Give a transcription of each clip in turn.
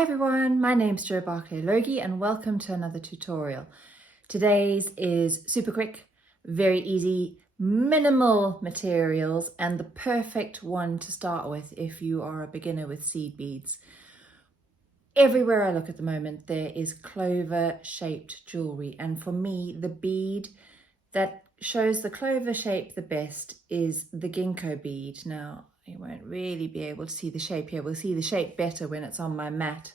Hi everyone, my name's Barclay Loggie and welcome to another tutorial. Today's is super quick, very easy, minimal materials and the perfect one to start with if you are a beginner with seed beads. Everywhere I look at the moment there is clover shaped jewellery, and for me the bead that shows the clover shape the best is the Ginko bead. Now you won't really be able to see the shape here. We'll see the shape better when it's on my mat.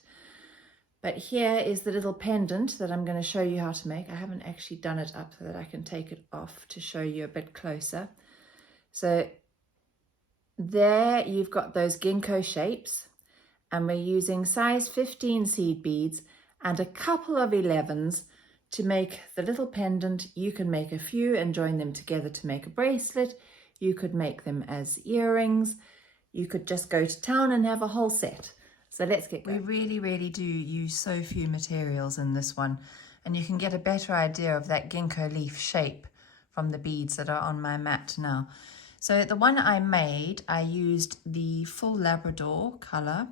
But here is the little pendant that I'm going to show you how to make. I haven't actually done it up so that I can take it off to show you a bit closer. So there you've got those Ginko shapes, and we're using size 15 seed beads and a couple of 11s to make the little pendant. You can make a few and join them together to make a bracelet. You could make them as earrings. You could just go to town and have a whole set. So let's get going. We really do use so few materials in this one, and you can get a better idea of that Ginko leaf shape from the beads that are on my mat now. So the one I made, I used the full Labrador color,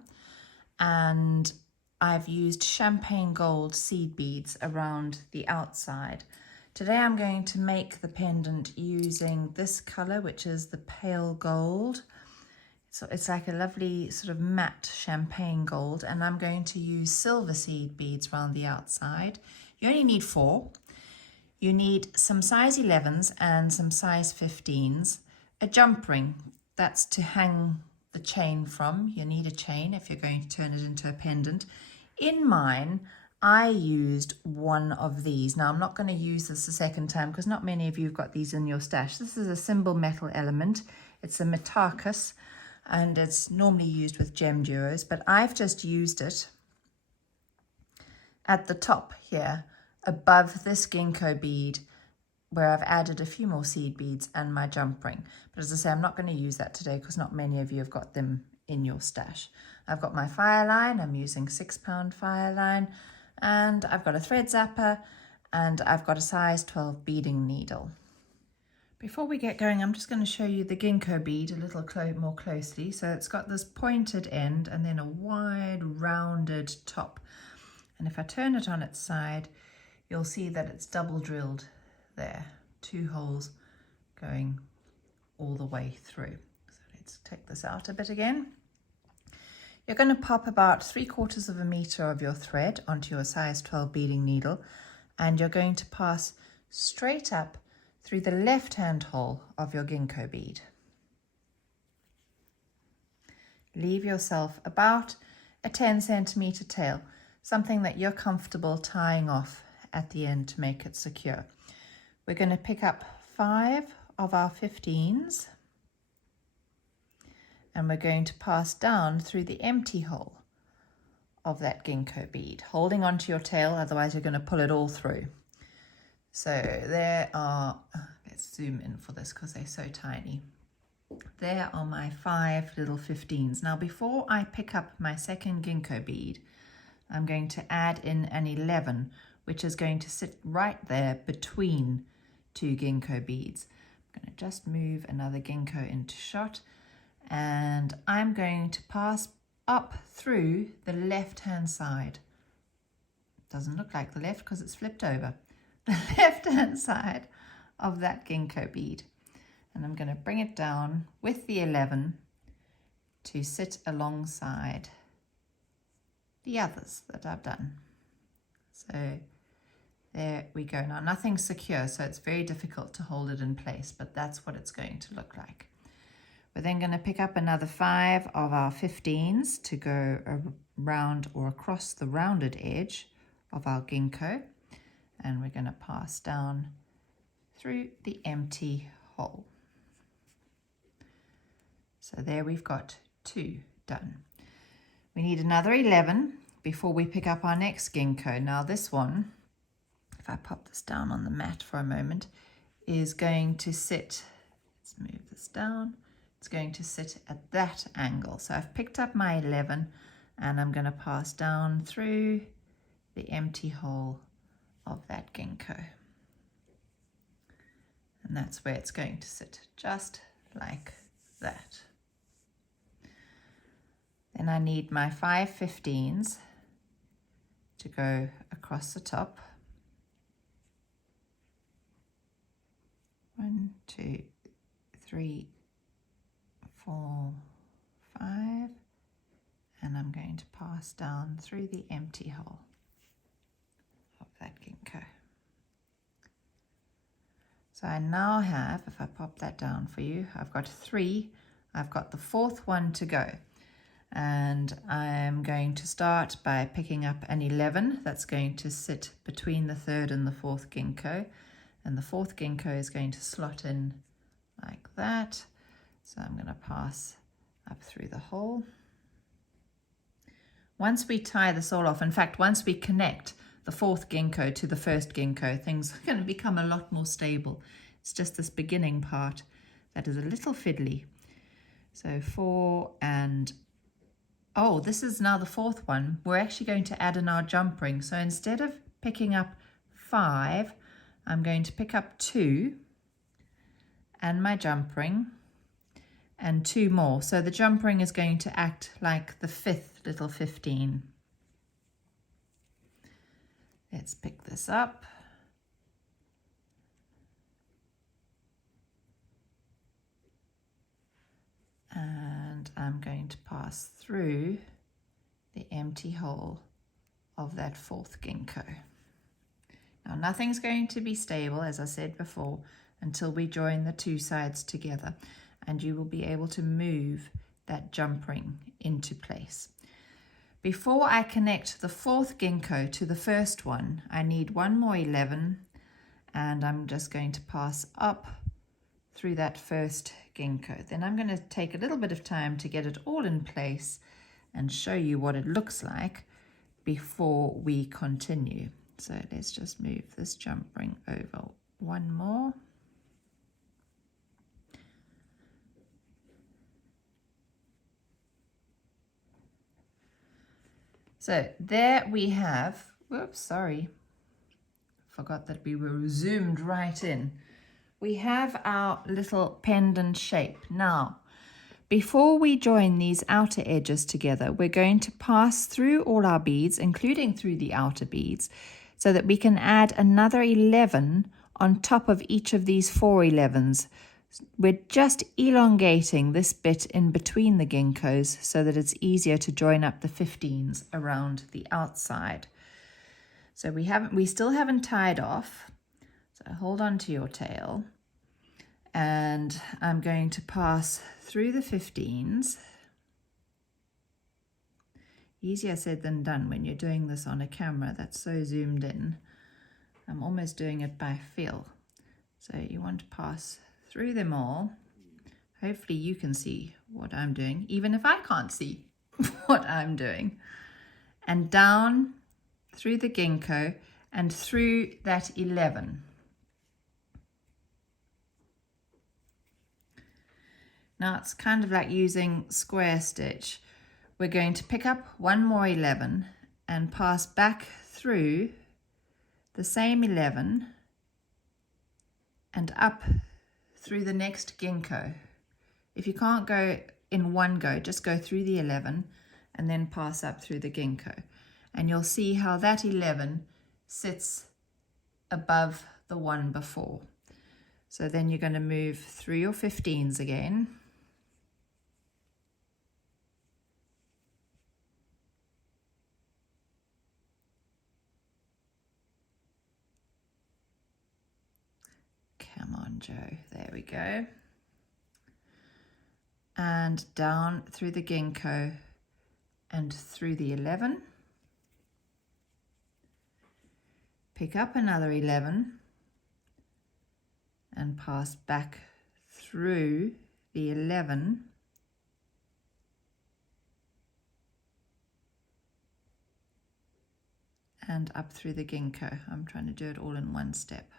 and I've used champagne gold seed beads around the outside. Today I'm going to make the pendant using this color, which is the pale gold. So it's like a lovely sort of matte champagne gold, and I'm going to use silver seed beads around the outside. You only need 4. You need some size 11s and some size 15s, a jump ring, that's to hang the chain from. You need a chain if you're going to turn it into a pendant. In mine, I used one of these. Now I'm not going to use this a second time because not many of you have got these in your stash. This is a symbol metal element. It's a Metacus, and it's normally used with gem duos, but I've just used it at the top here above this Ginko bead, where I've added a few more seed beads and my jump ring. But as I say, I'm not going to use that today because not many of you have got them in your stash. I've got my fire line. I'm using 6-pound fire line, and I've got a thread zapper, and I've got a size 12 beading needle. Before we get going, I'm just going to show you the Ginko bead a little more closely. So it's got this pointed end and then a wide rounded top. And if I turn it on its side, you'll see that it's double drilled there, 2 holes going all the way through. So let's take this out a bit again. You're going to pop about 3/4 of a meter of your thread onto your size 12 beading needle, and you're going to pass straight up through the left-hand hole of your Ginko bead. Leave yourself about a 10-centimeter tail, something that you're comfortable tying off at the end to make it secure. We're going to pick up 5 of our 15s, and we're going to pass down through the empty hole of that Ginko bead, holding onto your tail, otherwise you're going to pull it all through. So there are, let's zoom in for this because they're so tiny. There are my 5 little 15s. Now before I pick up my second Ginko bead, I'm going to add in an 11, which is going to sit right there between 2 Ginko beads. I'm going to just move another Ginko into shot, and I'm going to pass up through the left-hand side. Doesn't look like the left because it's flipped over. The left-hand side of that Ginko bead. And I'm going to bring it down with the 11 to sit alongside the others that I've done. So there we go. Now nothing's secure, so it's very difficult to hold it in place, but that's what it's going to look like. We're then going to pick up another 5 of our 15s to go around or across the rounded edge of our Ginko, and we're going to pass down through the empty hole. So there we've got 2 done. We need another 11 before we pick up our next Ginko. Now this one, if I pop this down on the mat for a moment, is going to sit, let's move this down, it's going to sit at that angle. So I've picked up my 11 and I'm going to pass down through the empty hole of that Ginko. And that's where it's going to sit, just like that. Then I need my 5 15s to go across the top. 1, 2, 3, 4, 5, and I'm going to pass down through the empty hole of that ginkgo. So I now have, if I pop that down for you, I've got 3. I've got the 4th one to go. And I'm going to start by picking up an 11 that's going to sit between the 3rd and the 4th ginkgo. And the 4th ginkgo is going to slot in like that. So I'm going to pass up through the hole. Once we tie this all off, in fact, once we connect the 4th ginkgo to the 1st ginkgo, things are going to become a lot more stable. It's just this beginning part that is a little fiddly. So 4 and, oh, this is now the 4th one. We're actually going to add in our jump ring. So instead of picking up 5, I'm going to pick up 2 and my jump ring and 2 more. So the jump ring is going to act like the 5th little 15. Let's pick this up. And I'm going to pass through the empty hole of that 4th ginkgo. Now nothing's going to be stable, as I said before, until we join the 2 sides together, and you will be able to move that jump ring into place. Before I connect the 4th ginkgo to the 1st one, I need 1 more 11, and I'm just going to pass up through that 1st ginkgo. Then I'm going to take a little bit of time to get it all in place and show you what it looks like before we continue. So let's just move this jump ring over 1 more. So there we have, whoops, sorry, forgot that we were zoomed right in. We have our little pendant shape. Now, before we join these outer edges together, we're going to pass through all our beads, including through the outer beads, so that we can add another 11 on top of each of these 4 11s. We're just elongating this bit in between the ginkgos so that it's easier to join up the 15s around the outside. So we still haven't tied off. So hold on to your tail, and I'm going to pass through the 15s. Easier said than done when you're doing this on a camera that's so zoomed in. I'm almost doing it by feel. So you want to pass through them all. Hopefully you can see what I'm doing, even if I can't see what I'm doing. And down through the ginkgo and through that 11. Now it's kind of like using square stitch. We're going to pick up 1 more 11 and pass back through the same 11 and up through the next ginkgo. If you can't go in one go, just go through the 11 and then pass up through the ginkgo. And you'll see how that 11 sits above the one before. So then you're going to move through your 15s again. Come on, Joe. There we go. And down through the ginkgo and through the 11. Pick up another 11 and pass back through the 11. And up through the ginkgo. I'm trying to do it all in one step.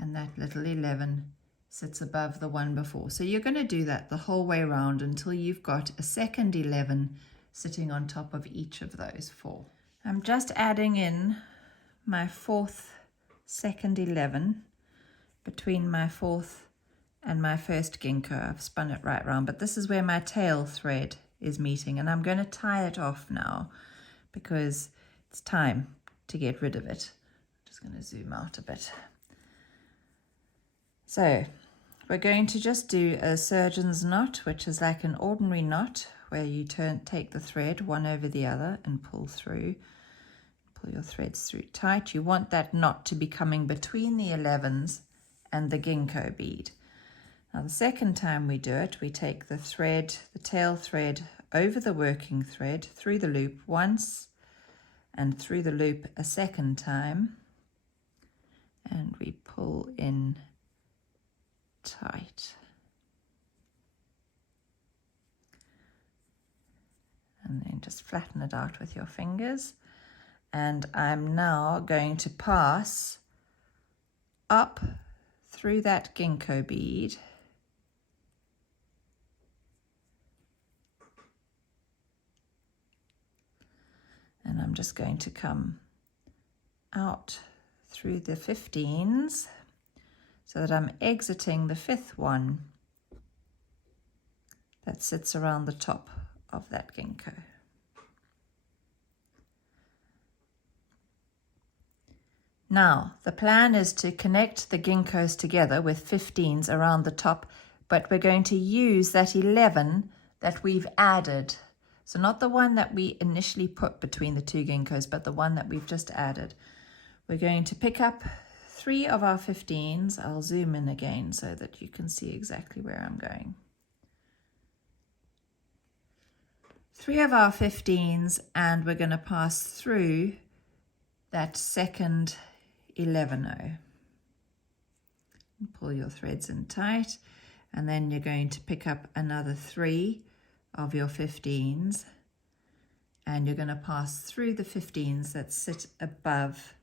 And that little 11 sits above the one before. So you're going to do that the whole way around until you've got a second 11 sitting on top of each of those 4. I'm just adding in my 4th second 11 between my 4th and my 1st ginkgo. I've spun it right round, but this is where my tail thread is meeting, and I'm going to tie it off now because it's time to get rid of it. I'm just going to zoom out a bit. So we're going to just do a surgeon's knot, which is like an ordinary knot where you take the thread one over the other and pull through. Pull your threads through tight. You want that knot to be coming between the 11s and the Ginko bead. Now the second time we do it, we take the thread, the tail thread, over the working thread, through the loop once and through the loop a second time, and we pull in tight. And then just flatten it out with your fingers. And I'm now going to pass up through that Ginko bead and I'm just going to come out through the 15s so that I'm exiting the 5th one that sits around the top of that Ginko. Now, the plan is to connect the Ginkos together with 15s around the top, but we're going to use that 11 that we've added. So not the one that we initially put between the two Ginkos, but the one that we've just added. We're going to pick up 3 of our 15s. I'll zoom in again so that you can see exactly where I'm going. 3 of our 15s, and we're going to pass through that second 11-0. Pull your threads in tight, and then you're going to pick up another 3 of your 15s, and you're going to pass through the 15s that sit above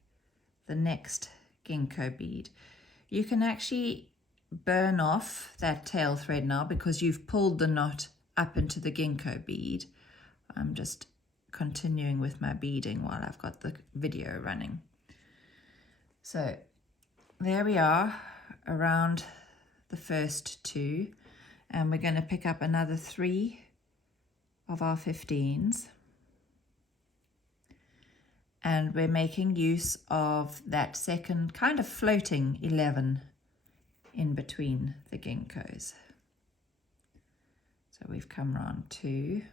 the next Ginko bead. You can actually burn off that tail thread now because you've pulled the knot up into the Ginko bead. I'm just continuing with my beading while I've got the video running. So there we are around the first 2, and we're going to pick up another 3 of our 15s, and we're making use of that second kind of floating 11 in between the Ginkos. So we've come round 2,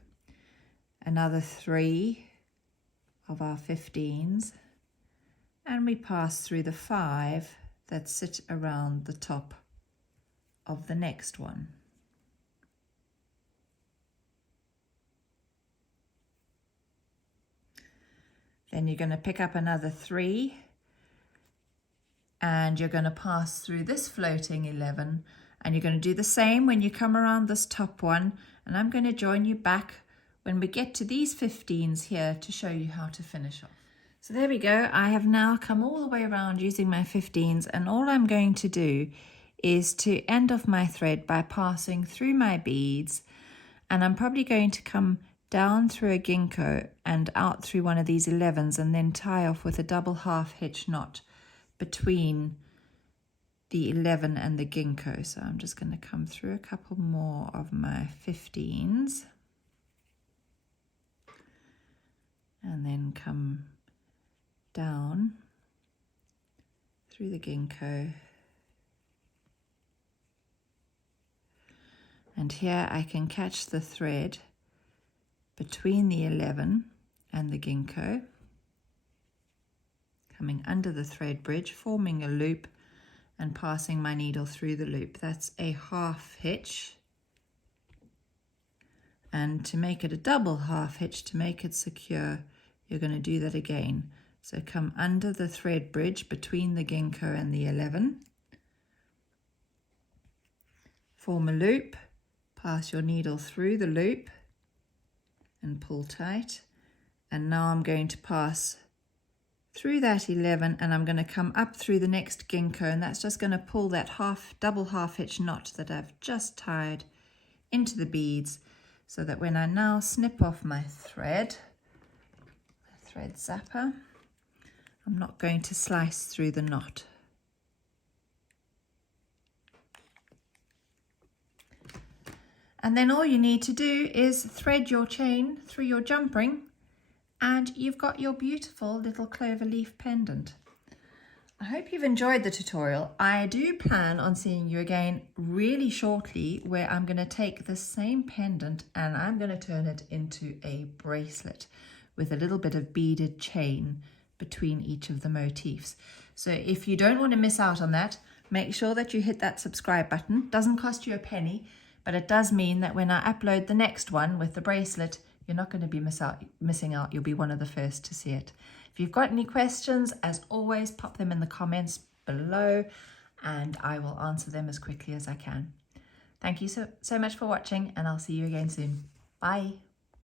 another 3 of our 15s, and we pass through the 5 that sit around the top of the next one. Then you're going to pick up another 3, and you're going to pass through this floating 11, and you're going to do the same when you come around this top one, and I'm going to join you back when we get to these 15s here to show you how to finish off. So there we go. I have now come all the way around using my 15s, and all I'm going to do is to end off my thread by passing through my beads, and I'm probably going to come down through a Ginko and out through one of these 11s, and then tie off with a double half hitch knot between the 11 and the Ginko. So I'm just going to come through a couple more of my 15s and then come down through the Ginko, and here I can catch the thread between the 11 and the Ginko, coming under the thread bridge, forming a loop and passing my needle through the loop. That's a half hitch, and to make it a double half hitch, to make it secure, you're going to do that again. So come under the thread bridge between the Ginko and the 11, form a loop, pass your needle through the loop and pull tight. And now I'm going to pass through that 11, and I'm going to come up through the next Ginko, and that's just going to pull that double half hitch knot that I've just tied into the beads, so that when I now snip off my thread zapper, I'm not going to slice through the knot. And then all you need to do is thread your chain through your jump ring and you've got your beautiful little clover leaf pendant. I hope you've enjoyed the tutorial. I do plan on seeing you again really shortly, where I'm going to take the same pendant and I'm going to turn it into a bracelet with a little bit of beaded chain between each of the motifs. So if you don't want to miss out on that, make sure that you hit that subscribe button. Doesn't cost you a penny, but it does mean that when I upload the next one with the bracelet, you're not going to be missing out. You'll be one of the first to see it. If you've got any questions, as always, pop them in the comments below and I will answer them as quickly as I can. Thank you so much for watching, and I'll see you again soon. Bye.